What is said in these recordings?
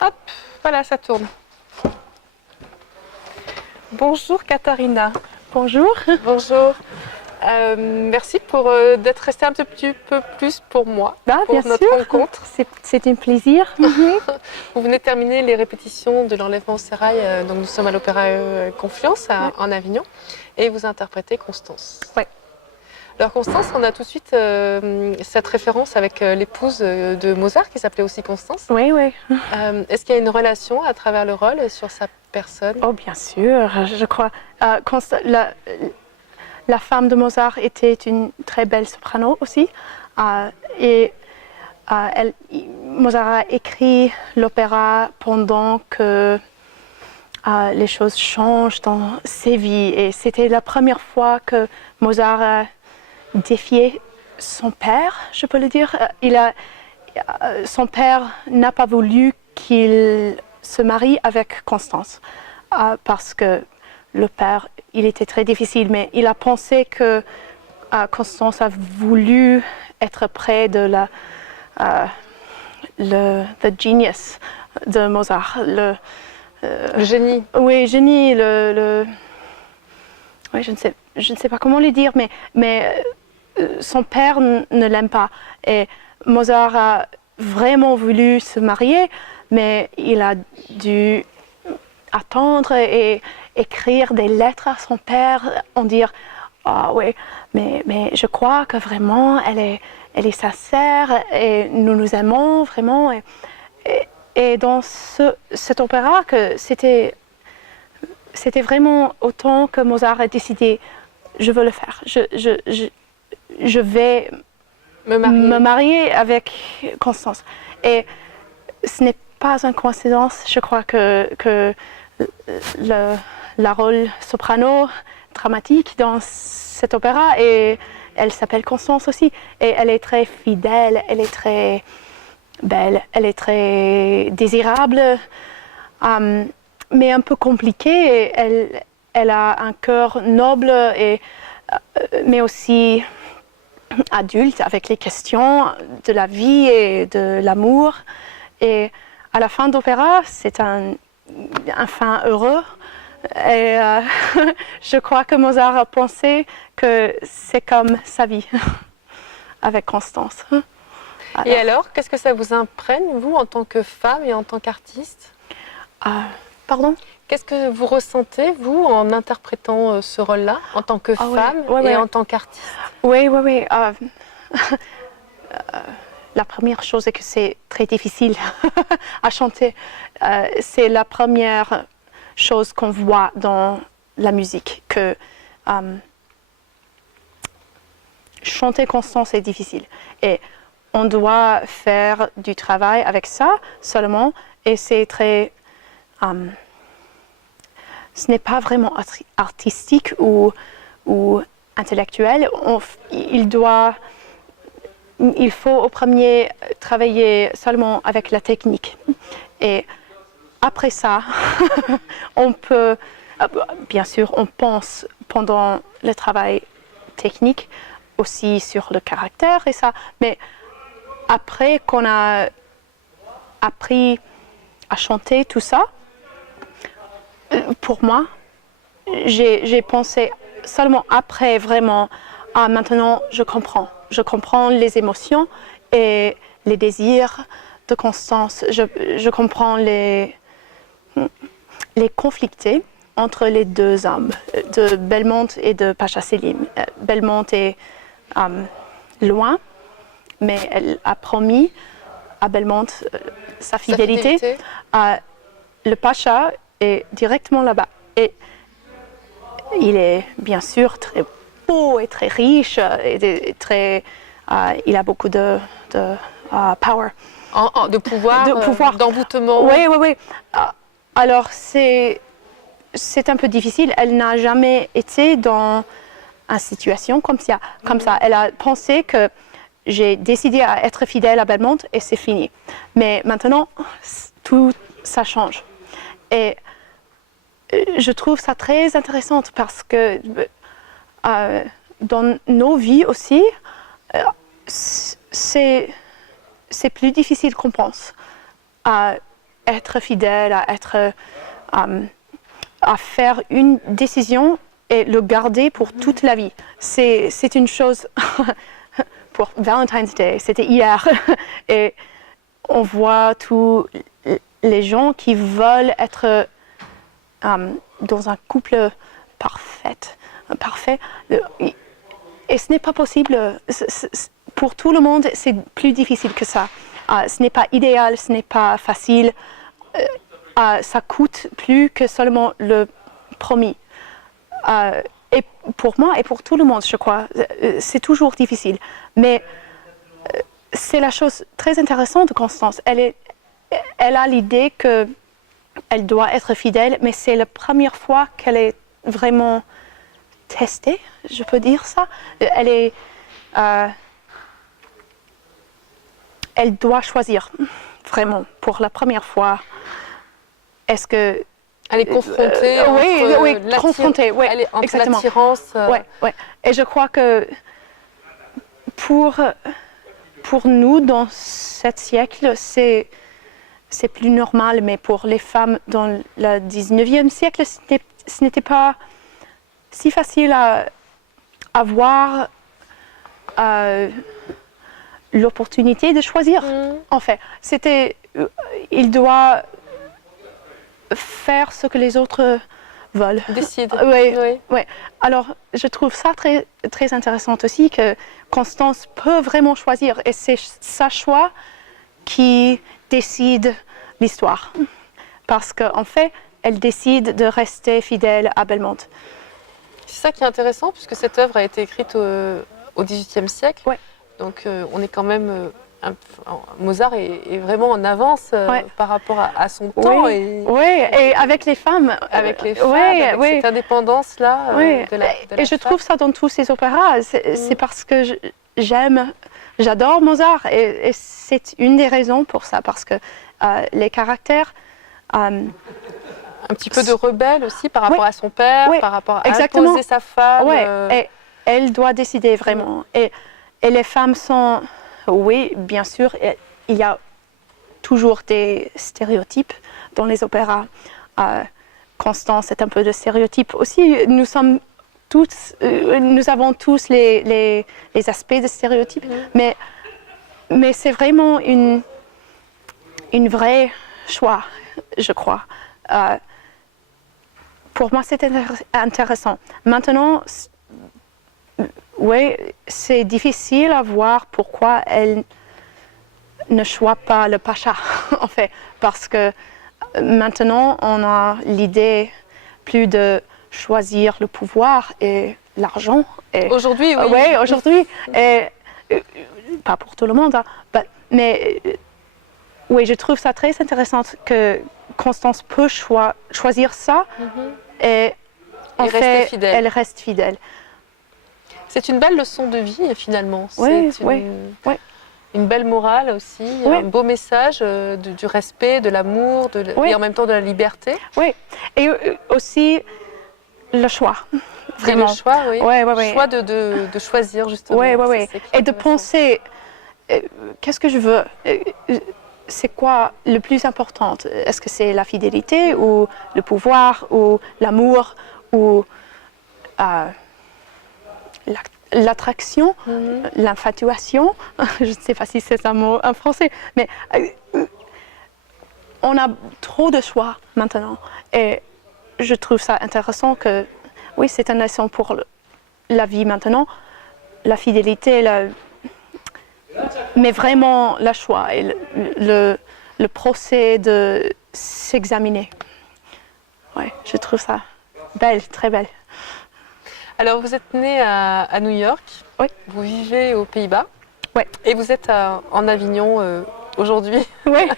Hop, voilà, ça tourne. Bonjour Katharina. Bonjour. Bonjour. Merci d'être restée un petit peu plus pour moi, pour Bien notre sûr. rencontre. C'est un plaisir. Vous venez de terminer les répétitions de l'enlèvement au sérail, donc nous sommes à l'Opéra Confluence en Avignon, et vous interprétez Constance. Oui. Alors Constance, on a tout de suite cette référence avec l'épouse de Mozart qui s'appelait aussi Constance. Oui. Est-ce qu'il y a une relation à travers le rôle et sur sa personne? Oh, bien sûr, je crois. La femme de Mozart était une très belle soprano aussi. Mozart a écrit l'opéra pendant que les choses changent dans ses vies. Et c'était la première fois que Mozart a défié son père, je peux le dire. Son père n'a pas voulu qu'il se marie avec Constance parce que le père, il était très difficile, mais il a pensé que Constance a voulu être près de the genius de Mozart. Le génie. Oui, génie. Oui, je ne sais pas comment le dire, mais son père ne l'aime pas. Et Mozart a vraiment voulu se marier, mais il a dû attendre et écrire des lettres à son père en dire ah oui, mais je crois que vraiment elle est sincère et nous nous aimons vraiment. Et dans cet opéra, que c'était vraiment autant que Mozart a décidé, je veux le faire. Je vais me marier avec Constance. Et ce n'est pas une coïncidence, je crois que la rôle soprano dramatique dans cet opéra, et elle s'appelle Constance aussi. Et elle est très fidèle, elle est très belle, elle est très désirable, mais un peu compliquée. Elle a un cœur noble, mais aussi adulte, avec les questions de la vie et de l'amour. Et à la fin d'opéra, c'est un fin heureux. Et je crois que Mozart a pensé que c'est comme sa vie avec Constance. Et alors, qu'est-ce que ça vous imprègne, vous, en tant que femme et en tant qu'artiste? Pardon? Qu'est-ce que vous ressentez, vous, en interprétant ce rôle-là, en tant que femme et en tant qu'artiste? Oui. La première chose, c'est que c'est très difficile à chanter. C'est la première chose qu'on voit dans la musique, que chanter Constance est difficile. Et on doit faire du travail avec ça seulement, et c'est très... ce n'est pas vraiment artistique ou intellectuel. Il faut au premier travailler seulement avec la technique. Et après ça, on peut, bien sûr, on pense pendant le travail technique aussi sur le caractère et ça, mais après qu'on a appris à chanter tout ça, pour moi, j'ai pensé seulement après vraiment, maintenant je comprends les émotions et les désirs de Constance, je comprends les conflicts entre les deux hommes, de Belmonte et de Pacha Selim. Belmonte est loin, mais elle a promis à Belmonte sa fidélité. Le Pacha est directement là-bas. Et il est bien sûr très beau et très riche, et il a beaucoup de power. De pouvoir, d'emboutement. Oui. Alors c'est un peu difficile. Elle n'a jamais été dans une situation comme ça. Elle a pensé que j'ai décidé à être fidèle à Belmonte et c'est fini. Mais maintenant, tout ça change. Et je trouve ça très intéressant parce que dans nos vies aussi, c'est plus difficile qu'on pense. être fidèle, à faire une décision et le garder pour toute la vie. C'est une chose pour Valentine's Day, c'était hier. Et on voit tous les gens qui veulent être dans un couple parfait. Et ce n'est pas possible. Pour tout le monde, c'est plus difficile que ça. Ce n'est pas idéal, ce n'est pas facile. Ça coûte plus que seulement le promis. Et pour moi et pour tout le monde, je crois, c'est toujours difficile. Mais c'est la chose très intéressante de Constance. Elle a l'idée qu'elle doit être fidèle, mais c'est la première fois qu'elle est vraiment testée, je peux dire ça. Elle doit choisir, vraiment, pour la première fois. Est-ce que... Elle est confrontée confrontée, oui, elle est entre exactement. l'attirance. Oui. Et je crois que pour nous, dans ce siècle, c'est plus normal, mais pour les femmes dans le 19e siècle, ce n'était pas si facile à avoir l'opportunité de choisir. En fait, il doit faire ce que les autres veulent. Décide. Oui. Alors, je trouve ça très, très intéressant aussi que Constance peut vraiment choisir et c'est sa choix qui décide l'histoire. Parce qu'en fait, elle décide de rester fidèle à Belmont. C'est ça qui est intéressant puisque cette œuvre a été écrite au XVIIIe siècle. Ouais. Donc on est quand même... Mozart est vraiment en avance par rapport à son temps. Et avec les femmes. Avec les femmes, avec cette indépendance-là de la Et je trouve ça dans tous ces opéras. C'est parce que j'adore Mozart. Et c'est une des raisons pour ça. Parce que les caractères... un petit peu de rebelle aussi par rapport à son père, par rapport à imposer sa femme. Et elle doit décider vraiment. Et les femmes sont... Oui, bien sûr, il y a toujours des stéréotypes dans les opéras. Constance est un peu de stéréotype aussi. Nous avons tous les aspects de stéréotypes, mais c'est vraiment une vraie choix, je crois. Pour moi, c'est intéressant. Maintenant, oui, c'est difficile à voir pourquoi elle ne choisit pas le pacha, en fait, parce que maintenant, on a l'idée plus de choisir le pouvoir et l'argent. Aujourd'hui, oui. Oui, aujourd'hui. Pas pour tout le monde, mais oui, je trouve ça très intéressant que Constance peut choisir ça et en fait, elle reste fidèle. C'est une belle leçon de vie, finalement. Oui, c'est une belle morale aussi, un beau message du respect, de l'amour et en même temps de la liberté. Oui, et aussi le choix. Vraiment. Et le choix, oui. Le choix de choisir, justement. Oui. Et de penser, qu'est-ce que je veux? C'est quoi le plus important? Est-ce que c'est la fidélité ou le pouvoir ou l'amour ou... l'attraction, l'infatuation, je ne sais pas si c'est un mot en français, mais on a trop de choix maintenant. Et je trouve ça intéressant que, oui, c'est une leçon pour la vie maintenant, la fidélité, mais vraiment le choix et le procès de s'examiner. Oui, je trouve ça belle, très belle. Alors, vous êtes né à New York, oui. Vous vivez aux Pays-Bas, oui. Et vous êtes en Avignon aujourd'hui. Oui,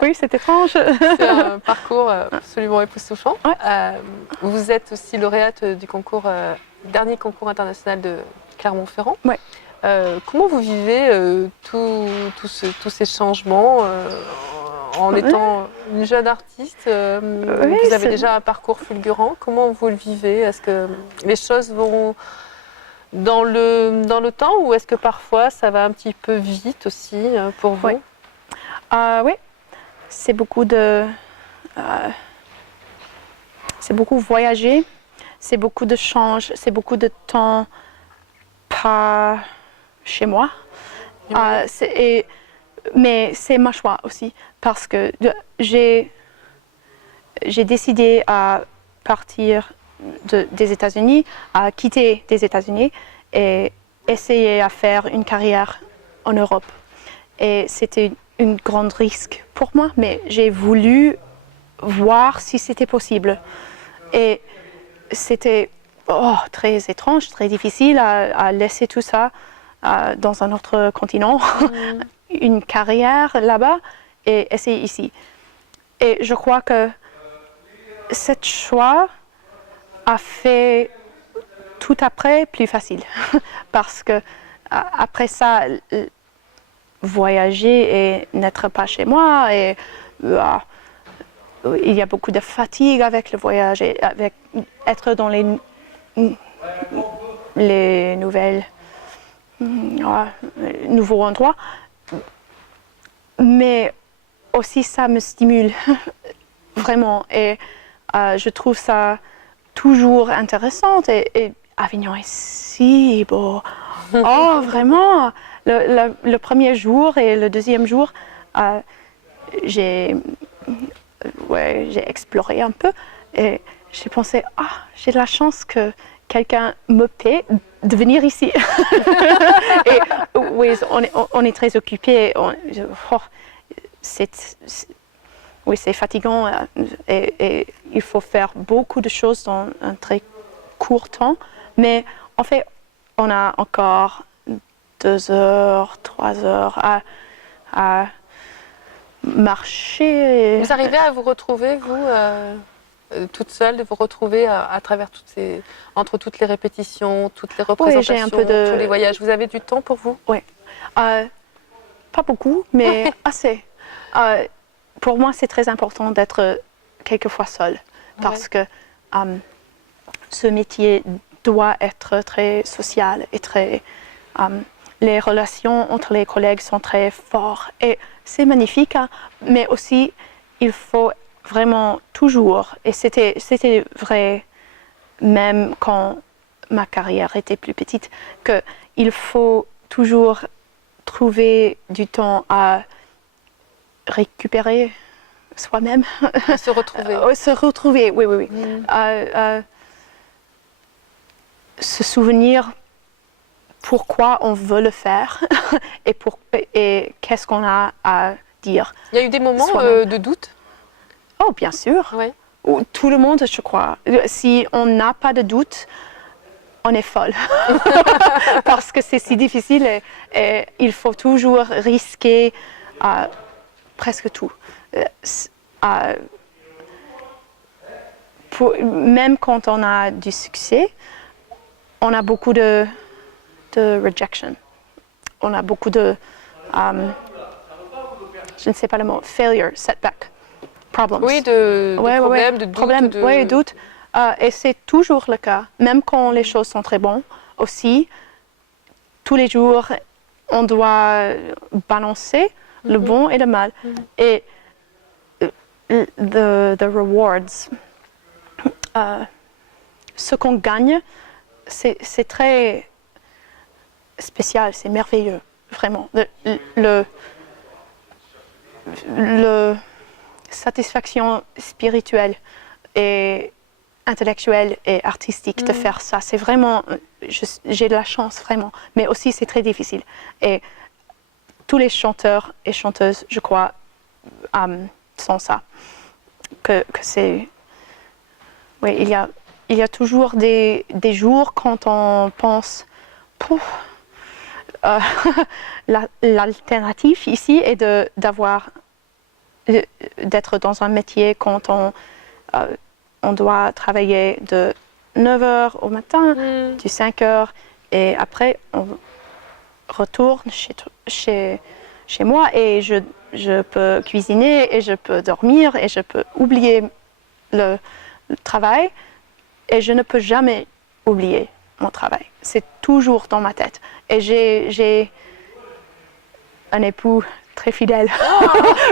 oui, c'est étrange. C'est un parcours absolument époustouflant. Oui. Vous êtes aussi lauréate du dernier concours international de Clermont-Ferrand. Oui. Comment vous vivez tous ces changements en étant une jeune artiste, vous avez déjà un parcours fulgurant. Comment vous le vivez? Est-ce que les choses vont dans le temps ou est-ce que parfois ça va un petit peu vite aussi pour vous? Oui. c'est beaucoup voyager, c'est beaucoup de change, c'est beaucoup de temps pas chez moi. Mais c'est ma choix aussi parce que j'ai décidé à partir des États-Unis, à quitter des États-Unis et essayer à faire une carrière en Europe. Et c'était un grand risque pour moi, mais j'ai voulu voir si c'était possible. Et c'était très étrange, très difficile à laisser tout ça dans un autre continent, une carrière là-bas et essayer ici. Et je crois que cette choix a fait tout après plus facile parce que après ça, voyager et n'être pas chez moi et il y a beaucoup de fatigue avec le voyage et avec être dans les nouveaux endroits. Mais aussi ça me stimule vraiment et je trouve ça toujours intéressant et Avignon est si beau. Oh vraiment, le premier jour et le deuxième jour j'ai exploré un peu et j'ai pensé j'ai de la chance que quelqu'un me paie de venir ici. Et oui, on est très occupé. C'est fatigant et il faut faire beaucoup de choses dans un très court temps. Mais en fait, on a encore 2 heures, 3 heures à marcher. Vous arrivez à vous retrouver, vous, toute seule, de vous retrouver à travers entre toutes les répétitions, toutes les représentations, j'ai un peu tous les voyages. Vous avez du temps pour vous? Oui. Pas beaucoup, mais assez. Pour moi, c'est très important d'être quelquefois seule parce que ce métier doit être très social et très... les relations entre les collègues sont très fortes et c'est magnifique, mais aussi il faut vraiment toujours, et c'était vrai même quand ma carrière était plus petite, qu'il faut toujours trouver du temps à récupérer soi-même. Se retrouver. Se retrouver, oui. Se souvenir pourquoi on veut le faire et qu'est-ce qu'on a à dire. Il y a eu des moments de doute? Oh, bien sûr. Oui. Tout le monde, je crois. Si on n'a pas de doute, on est folle. Parce que c'est si difficile et il faut toujours risquer presque tout. Même quand on a du succès, on a beaucoup de rejection. On a beaucoup de, je ne sais pas le mot, failure, setback, problems. Oui, de problèmes, de doutes. Oui, doutes. Et c'est toujours le cas, même quand les choses sont très bonnes aussi. Tous les jours, on doit balancer le bon et le mal. Et the rewards, ce qu'on gagne, c'est très spécial, c'est merveilleux, vraiment. Le satisfaction spirituelle et intellectuelle et artistique de faire ça, c'est vraiment, j'ai de la chance vraiment, mais aussi c'est très difficile. Et tous les chanteurs et chanteuses, je crois, sont ça. Que c'est, oui, il y a toujours des jours quand on pense, l'alternative ici est d'être dans un métier quand on doit travailler de 9h au matin, du 5h, et après on retourne chez moi et je peux cuisiner et je peux dormir et je peux oublier le travail et je ne peux jamais oublier mon travail. C'est toujours dans ma tête. Et j'ai un époux très fidèle,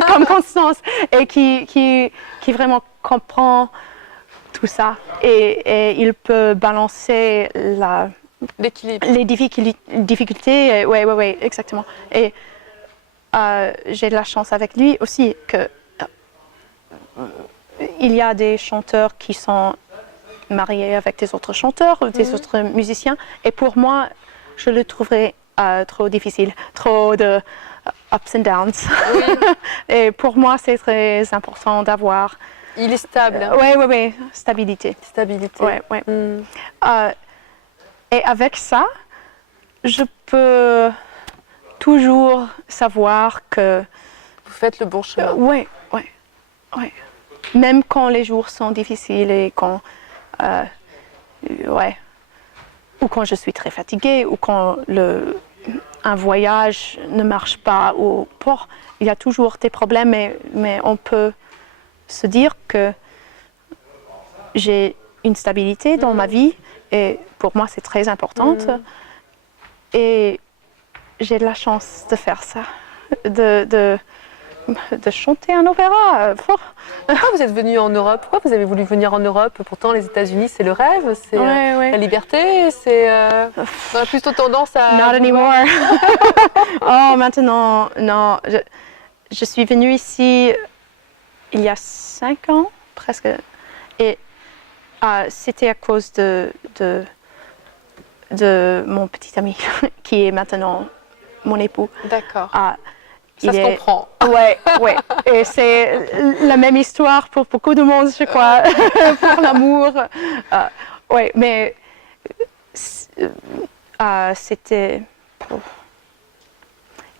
comme Constance, et qui vraiment comprend tout ça. Et il peut balancer l'équilibre. Les difficultés. Oui, exactement. Et j'ai de la chance avec lui aussi que il y a des chanteurs qui sont mariés avec des autres chanteurs, des autres musiciens. Et pour moi, je le trouverais trop difficile, trop de ups and downs. Oui. Et pour moi, c'est très important d'avoir... Il est stable. Oui, stabilité. Stabilité. Ouais. Et avec ça, je peux toujours savoir que... Vous faites le bon chemin. Oui. Même quand les jours sont difficiles et quand... ou quand je suis très fatiguée, ou quand un voyage ne marche pas au port, il y a toujours des problèmes, mais on peut se dire que j'ai une stabilité dans ma vie, et pour moi c'est très importante. Et j'ai de la chance de faire ça, de chanter un opéra. Pourquoi vous êtes venu en Europe? Pourquoi vous avez voulu venir en Europe? Pourtant, les États-Unis, c'est le rêve, c'est la liberté, c'est... on a plutôt tendance à... Not anymore. Oh, maintenant, non. Je suis venue ici il y a 5 ans, presque. Et c'était à cause de mon petit ami, qui est maintenant mon époux. D'accord. Ça se comprend. Ouais. Et c'est la même histoire pour beaucoup de monde, je crois, pour l'amour. Ouais, mais c'était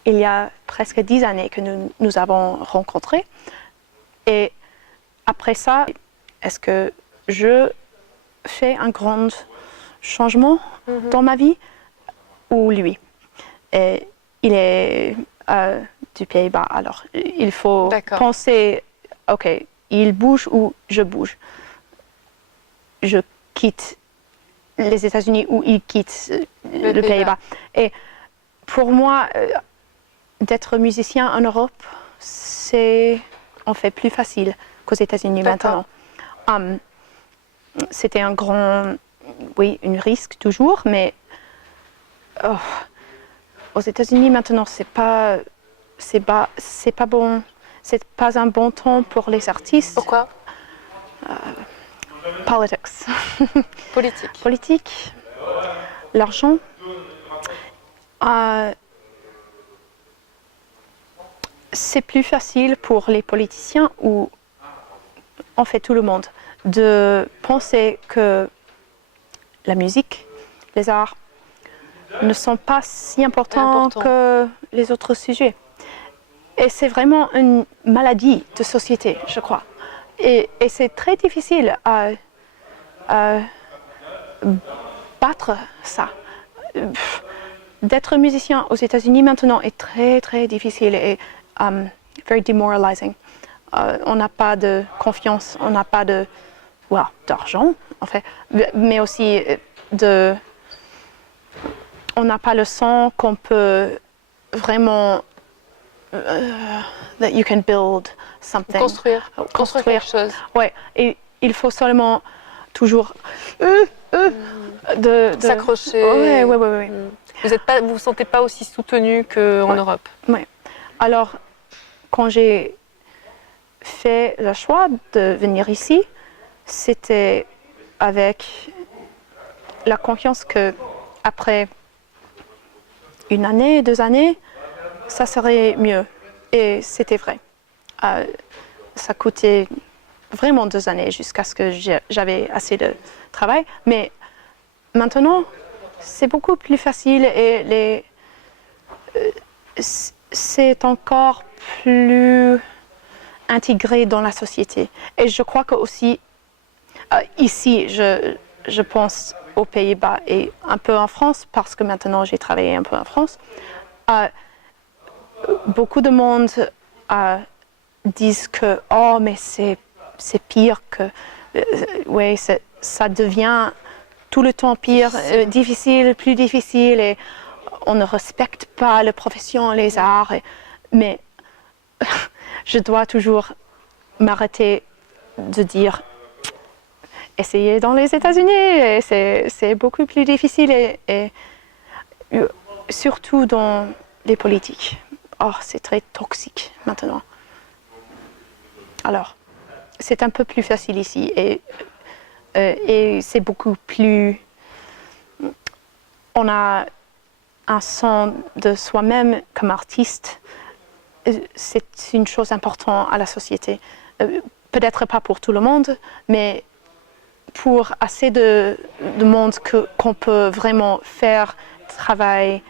il y a presque 10 années que nous avons rencontrés. Et après ça, est-ce que je fais un grand changement dans ma vie ou lui? Et il est du Pays-Bas, alors il faut penser, ok, il bouge ou je bouge. Je quitte les États-Unis ou il quitte le Pays-Bas. Et pour moi, d'être musicien en Europe, c'est en fait plus facile qu'aux États-Unis maintenant. C'était un risque toujours, mais aux États-Unis maintenant, c'est pas bon. C'est pas un bon temps pour les artistes. Pourquoi? Politics. Politique. L'argent. C'est plus facile pour les politiciens ou en fait tout le monde de penser que la musique, les arts ne sont pas si importants que les autres sujets. Et c'est vraiment une maladie de société, je crois. Et c'est très difficile à battre ça. D'être musicien aux États-Unis maintenant est très très difficile et very demoralizing. On n'a pas de confiance, on n'a pas d'argent en fait, mais aussi on n'a pas le son qu'on peut vraiment that you can build something. Construire quelque chose. Ouais, et il faut seulement toujours s'accrocher. Ouais. Vous vous sentez pas aussi soutenu qu'en Europe. Ouais. Alors, quand j'ai fait le choix de venir ici, c'était avec la confiance que après 1 année, 2 années, ça serait mieux. Et c'était vrai. Ça coûtait vraiment 2 années jusqu'à ce que j'avais assez de travail. Mais maintenant, c'est beaucoup plus facile et c'est encore plus intégré dans la société. Et je crois que aussi, ici, je pense aux Pays-Bas et un peu en France, parce que maintenant j'ai travaillé un peu en France, beaucoup de monde disent que « mais c'est pire que... ça devient tout le temps pire, difficile, plus difficile, et on ne respecte pas la profession, les arts. » Mais je dois toujours m'arrêter de dire essayez dans les États-Unis, c'est beaucoup plus difficile et surtout dans les politiques. Oh, c'est très toxique maintenant. Alors, c'est un peu plus facile ici et c'est beaucoup plus... On a un sens de soi-même comme artiste. C'est une chose importante à la société. Peut-être pas pour tout le monde, mais pour assez de monde qu'on peut vraiment faire travail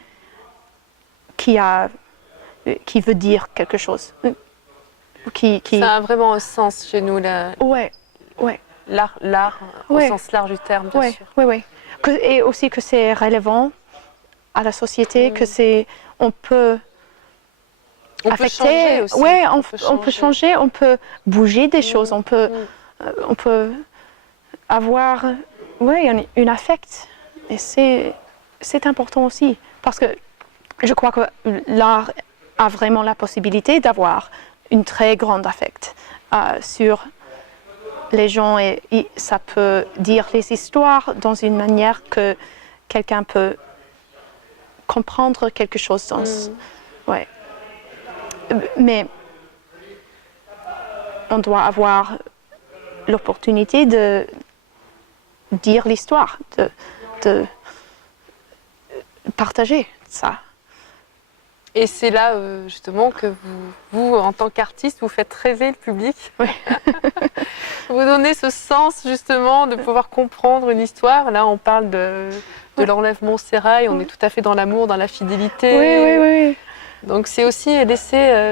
qui veut dire quelque chose. Ça a vraiment un sens chez nous, ouais. L'art au sens large du terme, bien sûr. Oui. Et aussi que c'est relevant à la société, que on peut affecter. Peut changer aussi. On peut changer, on peut bouger des choses, on peut avoir une affect. Et c'est important aussi, parce que je crois que l'art a vraiment la possibilité d'avoir une très grande affect sur les gens et ça peut dire les histoires dans une manière que quelqu'un peut comprendre quelque chose dans ouais. Mais on doit avoir l'opportunité de dire l'histoire, de partager ça. Et c'est là justement que vous, en tant qu'artiste, vous faites rêver le public. Oui. Vous donnez ce sens justement de pouvoir comprendre une histoire. Là, on parle de l'enlèvement au sérail, on est tout à fait dans l'amour, dans la fidélité. Oui. Donc c'est aussi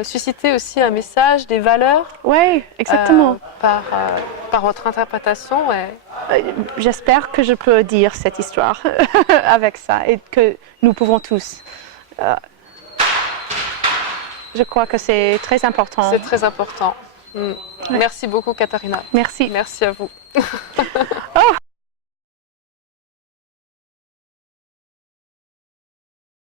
susciter aussi un message, des valeurs. Oui, exactement. Par votre interprétation. Ouais. J'espère que je peux dire cette histoire avec ça et que nous pouvons tous. Je crois que c'est très important. C'est très important. Merci beaucoup, Katharina. Merci. Merci à vous. Oh